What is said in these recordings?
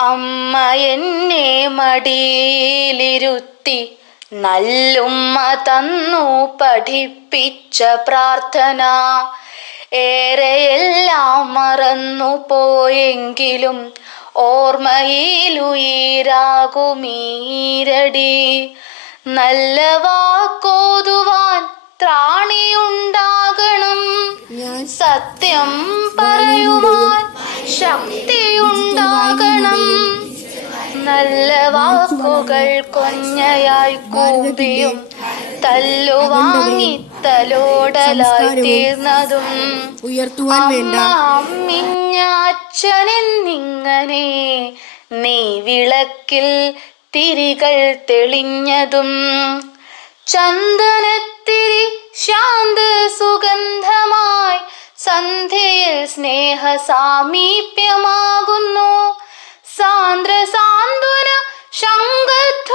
അമ്മ എന്നെ മടിയിലിരുത്തി നല്ലുമ്മ തന്നു പഠിപ്പിച്ച പ്രാർത്ഥന. ഏറെയെല്ലാം മറന്നു പോയെങ്കിലും ഓർമ്മയിലുയിരാകുമീരടി നല്ല വാക്കോതുവാൻ ത്രാണിയുണ്ടാകണം. സത്യം പറയുവാൻ ശക്തിയുണ്ടാകണം. നല്ല വാക്കുകൾ കൊഞ്ഞയായി കൂപിയും തല്ലുവാങ്ങി തലോടലായി തീർന്നതും ഉയർത്തുവാൻ വേണ്ട. അമ്മിഞ്ഞ അച്ഛനെന്നിങ്ങനെ നീ വിളക്കിൽ തിരികൾ തെളിഞ്ഞതും ചന്ദനത്തിരി ശാന്ത സുഗന്ധമായി സന്ധ്യയിൽ സ്നേഹ സാമീപ്യമാകുന്നു ശംഖധ്വനികളായി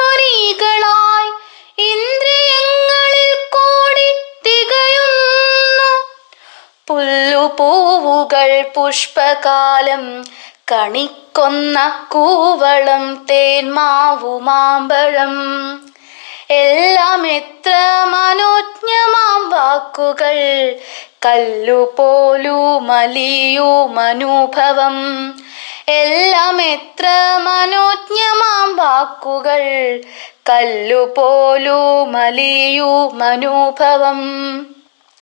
ഇന്ദ്രിയങ്ങളിൽ കൂടി തികയുന്നു പുല്ലുപൂവുകൾ പുഷ്പകാലം കണിക്കൊന്ന കൂവളം തേന്മാവു മാമ്പഴം. എല്ലാം എത്ര മനോജ്ഞമാം വാക്കുകൾ. കല്ലുപോലു മലിയുമനുഭവം. എല്ലാം എത്ര വാക്കുകൾ കല്ലുപോലു മലിയുമനുഭവം